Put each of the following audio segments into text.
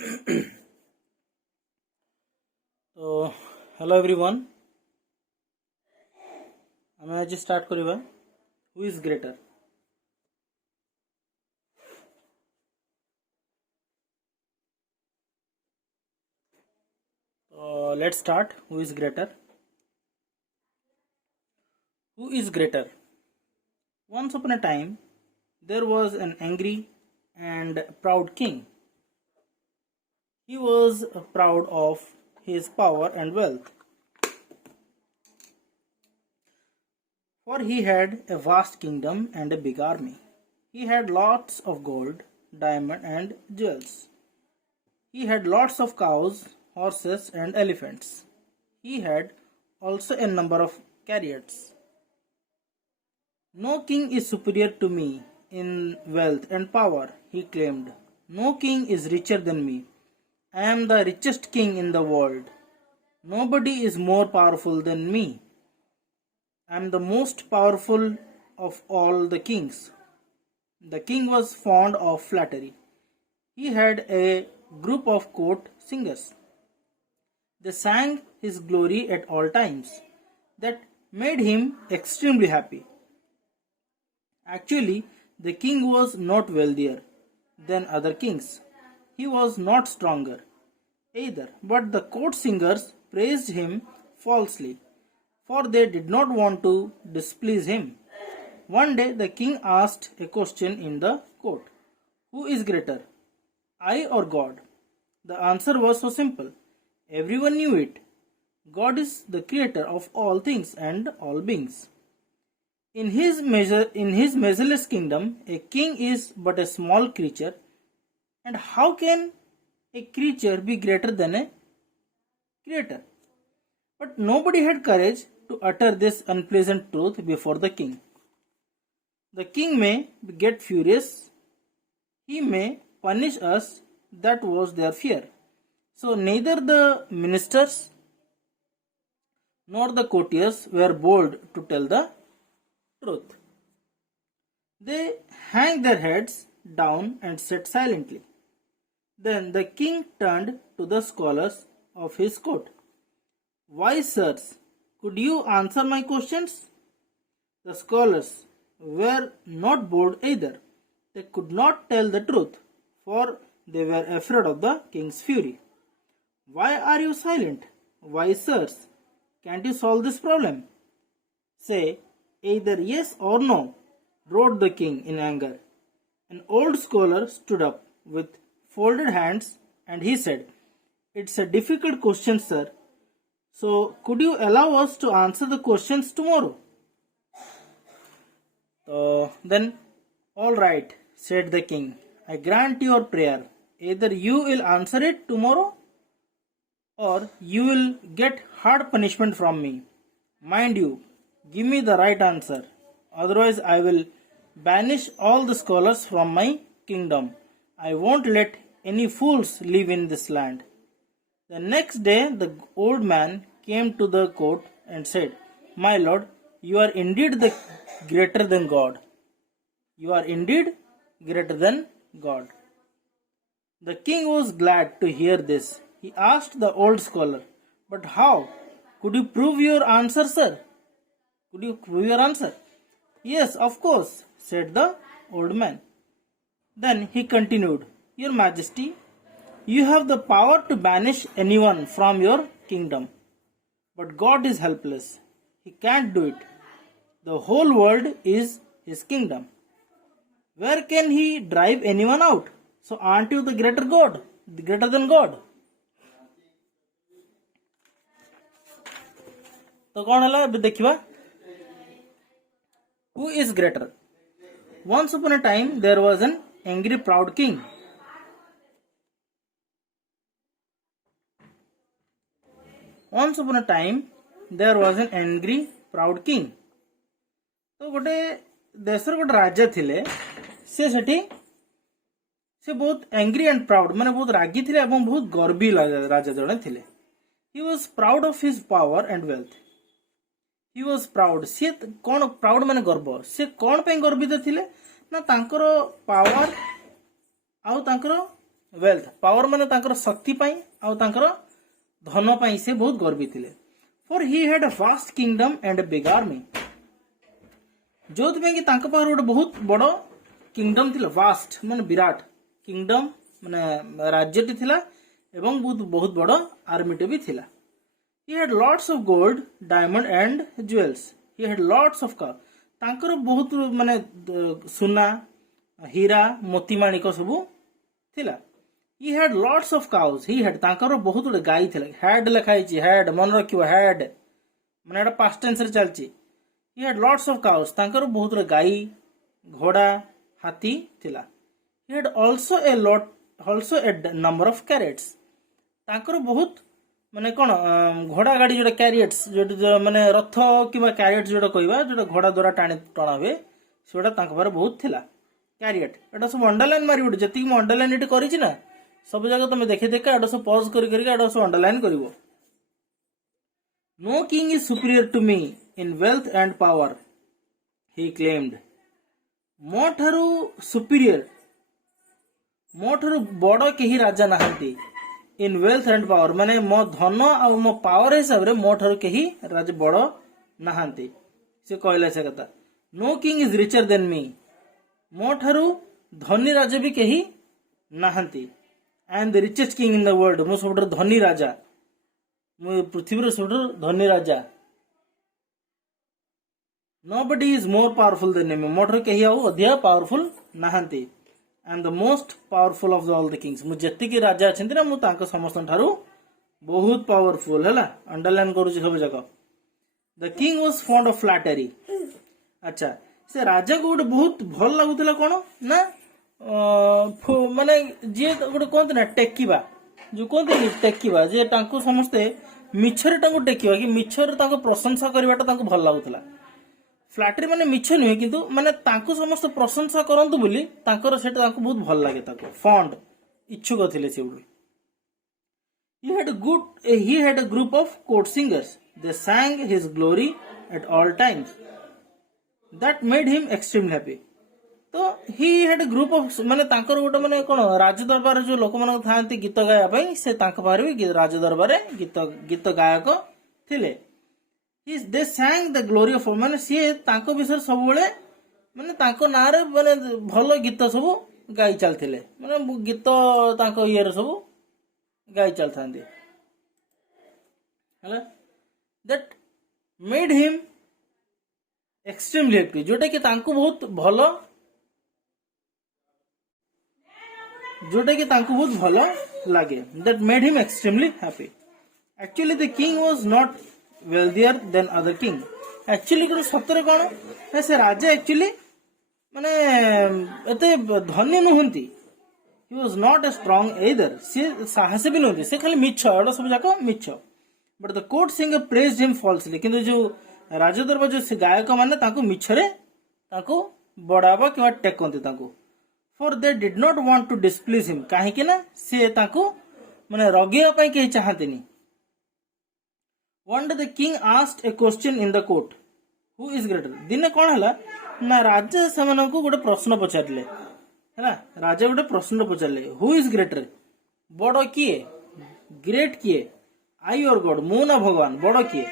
तो hello everyone, आम आज स्टार्ट करवा हु इज ग्रेटर। तो let's start. Who is greater? Who is greater? Once upon a time, there was an angry and proud king. He was proud of his power and wealth, for he had a vast kingdom and a big army. He had lots of gold, diamond, and jewels. He had lots of cows, horses, and elephants. He had also a number of chariots. No king is superior to me in wealth and power, he claimed. No king is richer than me. I am the richest king in the world. Nobody is more powerful than me. I am the most powerful of all the kings. The king was fond of flattery. He had a group of court singers. They sang his glory at all times. That made him extremely happy. Actually, the king was not wealthier than other kings. He was not stronger either, but the court singers praised him falsely, for they did not want to displease him. One day the king asked a question in the court: Who is greater, I or God? The answer was so simple. Everyone knew it. God is the creator of all things and all beings. In his measureless kingdom, a king is but a small creature. And how can a creature be greater than a creator? But nobody had courage to utter this unpleasant truth before the king. The king may get furious. He may punish us. That was their fear. So neither the ministers nor the courtiers were bold to tell the truth. They hanged their heads down and sat silently. Then the king turned to the scholars of his court. Wise sirs, could you answer my questions? The scholars were not bold either. They could not tell the truth, for they were afraid of the king's fury. Why are you silent? Wise sirs, can't you solve this problem? Say either yes or no, roared the king in anger. An old scholar stood up with folded hands and he said, It's a difficult question, sir. So could you allow us to answer the questions tomorrow? Then, all right, said the king. I grant your prayer. Either you will answer it tomorrow or you will get hard punishment from me. Mind you, give me the right answer. Otherwise, I will banish all the scholars from my kingdom. I won't let any fools live in this land. The next day, the old man came to the court and said, My lord, you are indeed the greater than God. You are indeed greater than God. The king was glad to hear this. He asked the old scholar, But how? Could you prove your answer, sir? Could you prove your answer? Yes, of course, said the old man. Then he continued, Your Majesty, you have the power to banish anyone from your kingdom. But God is helpless. He can't do it. The whole world is his kingdom. Where can he drive anyone out? So aren't you the greater God? The greater than God? तो कौन है अभी देखिए Who is greater? Once upon a time there was an angry proud king. Once upon a time there was an angry proud king. तो गोटे देशर गोटे राजा थिले से सेठी से बहुत एंग्री एंड प्राउड माने बहुत रागी थिले एवं बहुत गर्वी राजा जड़े थिले. He was proud of his power and wealth. He was proud. से कौन प्राउड माने गर्व. से कौन पे गर्वित थिले ना तांकर पावर आउ तांकर वेल्थ पावर माने तांकर शक्ति पाई आ तांकर धन पाई से बहुत गर्वी थिले for he had a vast kingdom and a big army जो कि तांक पाखर गोटे बहुत बड़ किंगडम थिला वास्ट माने विराट किंगडम माने राज्यटी थिला एवं बहुत बड़ आर्मीटे भी थिला he had lots of gold diamond and jewels he had lots of cow तांकर बहुत माने सुना हीरा मोती माणिक सब थिला he had lots of cows he had तांकर बहुत गुड गाई थिला had लिखाई छी had मन रखियो had माने एटा पास्ट टेंस रे चलची he had lots of cows तांकर बहुत गुड गाई घोड़ा हाथी थिला he had also a number of carrots तांकर बहुत माने कौन घोड़ा गाड़ी जो कैरियट्स जो माने रथ कि कैरियट जो कहवा जो घोड़ा द्वारा टणा हुए से बहुत थिला कैरियट एटा सब अंडरलाइन मारी उठे जी मैं अंडरलाइन ये करी ना सब जगह तुम देखे देखा एटा सब पॉज कर सब अंडरलाइन कर no king is superior to me in wealth and power he claimed मो ठारू सुपीरियर मो ठारू बड़ कहीं राजा नहांती इन वेल्थ एंड पावर माने मो धन आ मो पावर हिसाब रे मो ठारू कहीं राजा बड़ नहांती से कहला से कथा no king is richer than me मो ठारू धनी राजा भी कहीं नहांती I am the richest king in the world मो सब धनी राजा मो पृथ्वी सब धनी राजा nobody is more powerful than me मो ठारू कहीं आउ अधिक पावरफुल नहांती I am the most powerful of all the kings मु जति राजा अच्छा ना मु समस्त ठारू बहुत पावरफुल है अंडरलाइन करुच्ची सब जगह the king was fond of flattery अच्छा से राजा को गोटे बहुत भल लगुला कौन ना माने जी गोटे कहते ना टेकिबा जो कहते टेकिबा जे समस्ते मिछरे टेकिबा कि मिछरे प्रशंसा करवाटा भल लगुला फ्लैटरी माने मिछ नुहे किंतु माने तांको समस्त प्रशंसा करंतु बोली तांकर सेटा तांको बहुत भल लागे ताको फंड इच्छुक थिले से he had a group of court singers they sang his glory at all times that made him extremely happy तो he had a group of माने तांकर गोटे माने कोन राज दरबार जो लोक मन थांती गीत गाया पई से तांक पार भी राज दरबार गीत गायक थिले they sang the glory of माने सी तांको विषय सब बेले माने तांको नारे माने भलो गीत सब गाई चलथिले माने गीत तांको इयर सब गाई चलथांदी हला that made him extremely happy जोटा कि तांको बहुत भलो लागे that made him extremely happy actually the king was not wealthier than other king actually कोन सतरे कोन से राजा actually माने एते धनी नहंती he was not a strong either से साहस भी नहंती से खाली मिछ एडा सब जाको मिछ but the court singer praised him falsely किंतु जो राजा दरबार जो से गायक माने ताको मिछरे ताको बड़ाबा किबा टेकंती ताको for they did not want to displease him काहे कि ना से ताको माने रगिया पई के चाहतेनी One day the king asked a question in the court. Who is greater? दिन कौन हला ना राजा सेमान को गोटे प्रश्न पचारले है राजा गोटे प्रश्न पचारले Who is greater? बड़ किए ग्रेट किए आई और गॉड मु ना भगवान बड़ किए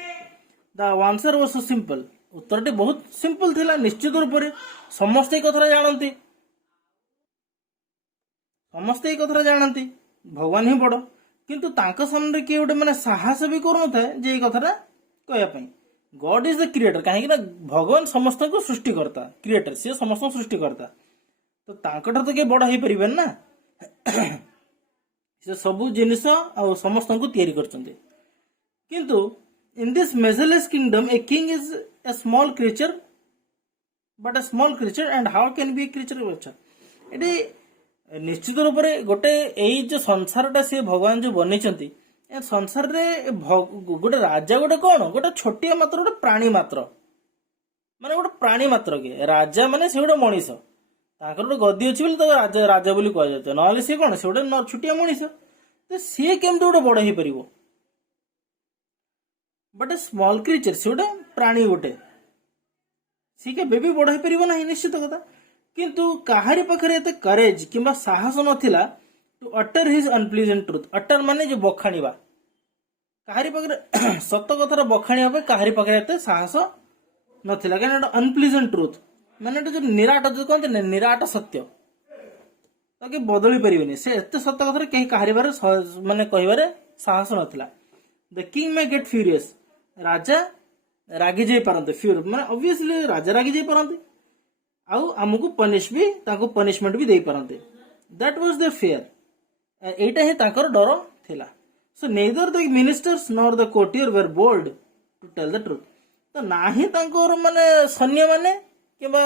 the answer was so simple उत्तरटी बहुत सिंपल थिला निश्चित रूप से समस्त कथा जानती भगवान ही बड़ किंतु तांका सामने किए गोटे माने साहस भी करू न जे कथा कहया गॉड इज द क्रिएटर कहीं भगवान समस्त को सृष्टिकर्ता क्रिएटर सी समस्त सृष्टिकर्ता तो तांका तो के बड़ हो पारे ना से सब जिनिस आ समस्त को तैयारी करछन्ते किंतु in this measureless kingdom a king is a small creature but A small creature and how can be A creature अच्छा एटी निश्चित रूप से गोटे यही जो संसारटा सी भगवान जो बनी संसार रे गोटे राजा गोटे कौन गोटे छोटिया मात्र गोटे प्राणी मात्र माने गोटे प्राणी मात्र के राजा माने से गोटे मनीष गोटे गद्दी अच्छी तो राजा राजा बोली कह जाए ना सी कौन से गोटे छोटिया मनीष तो सी केमती गोटे बड़ हो पार बट स्मॉल क्रिएचर से गोटे प्राणी गोटे सी के बेबी बड़ हो पार ना निश्चित कथा किंतु काहारी पाखरे एते करेज किंबा साहस नथिला to utter his unpleasant truth. Utter माने जो बखाणीबा, काहारी पाखरे सत कथार बखाणीबा पे काहारी पाखरे एते साहस नथिला. कारण अनप्लीजेंट ट्रुथ माने जो निराट जो कहते निराट सत्य ताकि बदली परिबेनी. से एते सत कथार कहीं काहारी बारे माने कहिबारे साहस नथिला. The king may get furious. राजा रागी जाई पारंते. फ्यूर माने ऑब्वियसली राजा रागी जाई पारंते. आउ हमको पनिश भी ताको पनिशमेंट भी दे पारंते. That was the fear. एटा ही ताकर डर थिला. So neither the ministers nor the courtier were bold to tell the truth. तो नाही तांकर माने सैन्य माने किबा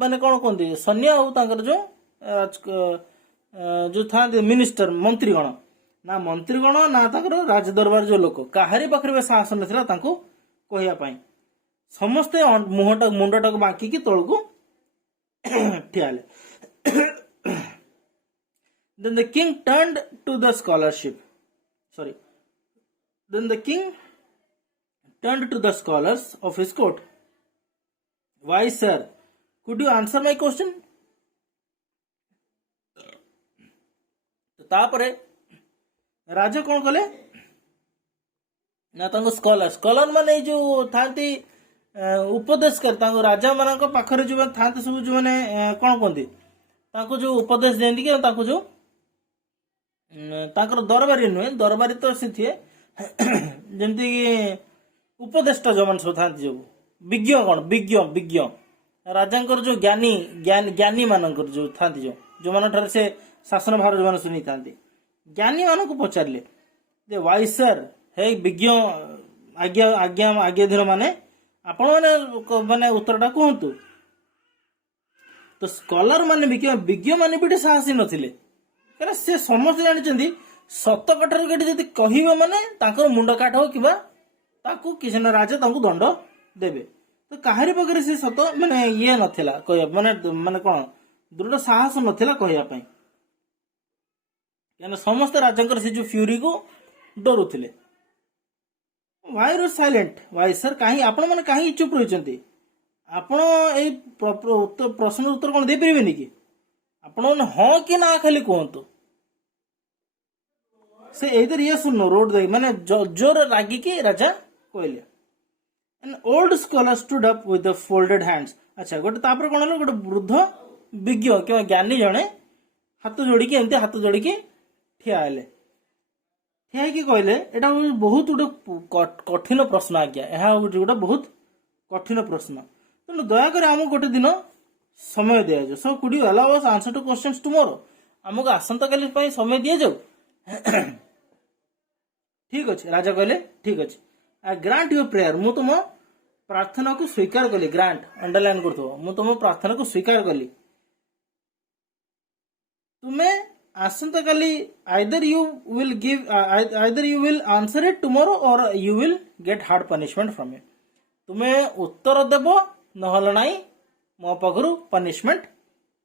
माने कोन कोंदी सैन्य आउ तांकर जो था मिनिस्टर मंत्रीगण ना मंत्रीगण ना तांकर राज दरबार जो लोक काहारी पाखरे साहस नथिला तांको कहिया पई. समस्ते मुंडटक बांकी की तळकू ठियाले. Then the king turned to the scholarship. Then the king turned to the scholars of his court. Why, sir? Could you answer my question? तापरे राजा कौन कले ना तांको स्कॉलर माने जो थांती उपदेश करता राजा मान पाखरे जो थांते सब जो मैंने कौन कहते तांको जो उपदेश देती कि तांको जो तांकर दरबारी नुहे दरबारी तो सी थे जमती उपदेष्टा जो मान सब था जो विज्ञ कौन विज्ञ विज्ञ राजा जो ज्ञानी ज्ञानी मानकर जो था जो मान से शासन भार जो शुनी था ज्ञानी मान को पचारे दे वाई सर हे विज्ञ आज्ञा आज्ञा आज्ञाधीन माने आपण माने उत्तरटा कहतु. तो स्कॉलर माने विज्ञ माने भी साहसी नथिले. कारण से समस्त जानी सत कठार कटी कह माने मुंड काट हो कि राजा दंड देवे. तो काहारी पाखे से सत माने ये नथिला कह माने माने कौन दृढ़ साहस नथिला कहवाई. समस्त राजा से जो फ्यूरी को डरुले. वाई रू साइलेंट. वाई सर कहीं आपण मैंने कहीं चुप रही आपण ए प्रश्न उत्तर कौन दे पारे कि आपण हाँ कि ना खाली कहतु. से इधर ये सुन रोड दे माने जोर रागी की राजा कहले. An old scholar stood up with the folded hands. अच्छा गोटे तापर कौन हलो गोटे वृद्ध विज्ञ कि ज्ञानी जड़े हाथ जोड़िकी एमती हाथ जोड़िकी ठिया हेले. ठिया कि कहले एटा बहुत गोटे कठिन प्रश्न आज्ञा. यह गोटे बहुत कठिन प्रश्न. तेणु दयाकोरी आमको गोटे दिन समय दि जाऊ. So could you allow us answer two questions tomorrow. आमको आसंता काली समय दि जाऊ. ठीक अच्छे. राजा कहले ठीक अच्छे. आई ग्रांट योर प्रेयर. मु तुम प्रार्थना को स्वीकार कली. ग्रांट अंडरलाइन करथो. मु तुम प्रार्थना को स्वीकार कली. तुम्हें आसंता काली either you will answer it tomorrow or you will get hard punishment from it. तुम्हें उत्तर देव नहले नाई मो पाखरु पनिशमेंट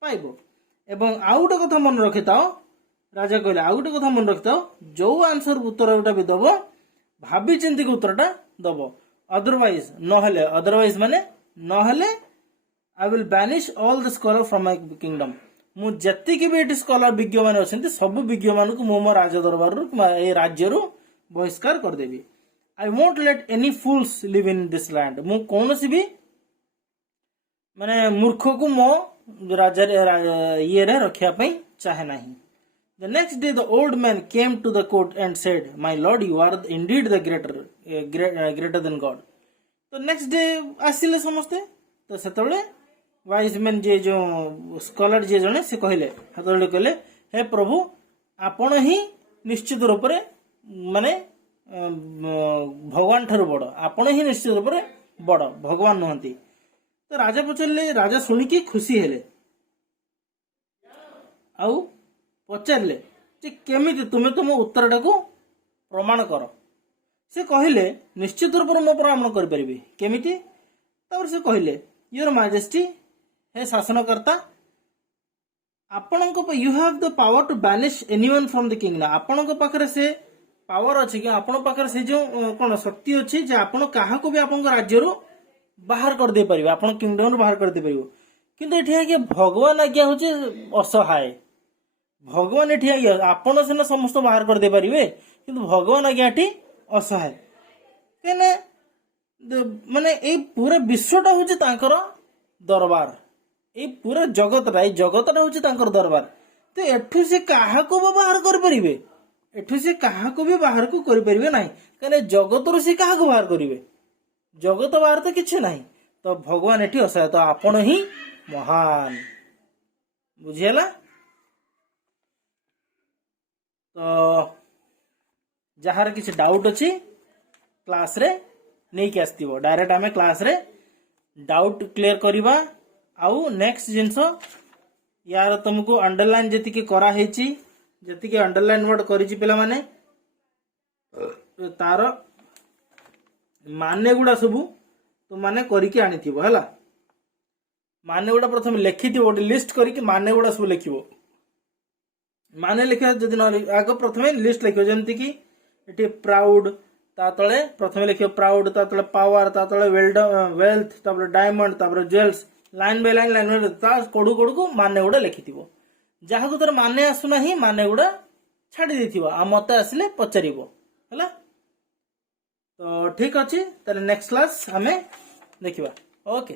पाइबो. एवं आउ गोटे कथा मन रखि थाओ. राजा कहले आउ गोटे कथा मन रखि थाओ. जो आंसर उत्तर गोटा भी दब भाभी चिंती के उत्तरटा दब. अदरवाइज माने नहले I will banish all the scholar from my kingdom. मु जति भी ये स्कॉलर विज्ञ मान अच्छे सब विज्ञ मान को मो राज दरबार राज्य बहिष्कार करदेवी. I won't let any fools live in this land. मु कौन सी भी माने मूर्ख को मो राजा ये रखा चाहे नहीं. The next day the old man came to the court and said my lord you are indeed the greater than God. तो नेक्स्ट डे आसिले समस्ते. तो से वाइज मैन जे जो स्कॉलर जे जने से कहले हाथ जोड़ी कहले हे प्रभु आपण ही निश्चित रूप से माने भगवान ठार बड़. आपण ही निश्चित रूप से बड़ भगवान नुहंती. तो राजा पचारे. राजा शुणिकी खुशी हेले. आउ पचारे जे केमिति तुमे तुम उत्तर टाको प्रमाण कर. से कहले निश्चित रूप से मो प्रमाण कर परिबे. केमिति. तापर से कहले योर मैजेस्टी हे शासनकर्ता आपण you have the power to banish anyone from the kingdom. आपण पाखरे से पावर अच्छे कि आपण पाखरे से जो कौन शक्ति अच्छी जे आपण क्या भी आपण राज्य बाहर कर दे परिबे. आपण किंगडम बाहर कर दे परिबो. किंतु एठी भगवान आज्ञा होचे असहाय. भगवान एठी आपण सिना समस्त बाहर कर दे परिबे किंतु भगवान आज्ञा एठी असहाय केने माने ए पूरा विश्वटा होची तांकर दरबार ए पूरा जगतटा ए जगतटा होची तांकर दरबार तो एठू से काहा को बाहर कर परिबे एठू से काहा को भी बाहर को कर परिबे नाही कने जगत रो से काहा को बाहर करिवे जगत बाहर तो किछि नाही तो भगवान एठी असहाय तो आपण ही महान बुझियला तो जहार किसी डाउट अच्छी क्लास रे नहीं कि आसथिबो डायरेक्ट आमे क्लास रे डाउट क्लियर करिबा आउ नेक्स्ट जिंस यार तुमको अंडरलाइन जति के करा हेची जति के अंडरलाइन वर्ड करिछि पिला माने तार माने गुडा सबु तो माने करिके आनिथिबो हला माने गुडा प्रथम लिखिथिबो गोटे लिस्ट करिके माने गुडा सब लिखिबो माने लिखा जदि न आग प्रथमे लिस्ट लिखिबो जेमति कि एटी प्राउड ता तळे प्रथमे लिखिबो प्राउड ता तळे पावर ता तळे वेल्थ तापर डायमंड तापर ज्वेल्स लाइन बाय लाइन ता कोडू कोडू को माने गुडा लिखिथिबो जहा को तर माने आसु नाही माने गुडा छाडी देथिबो आ मते आसिले पचारिबो हला तो ठीक अछि ताले नेक्स्ट क्लास हमें देखिबा ओके।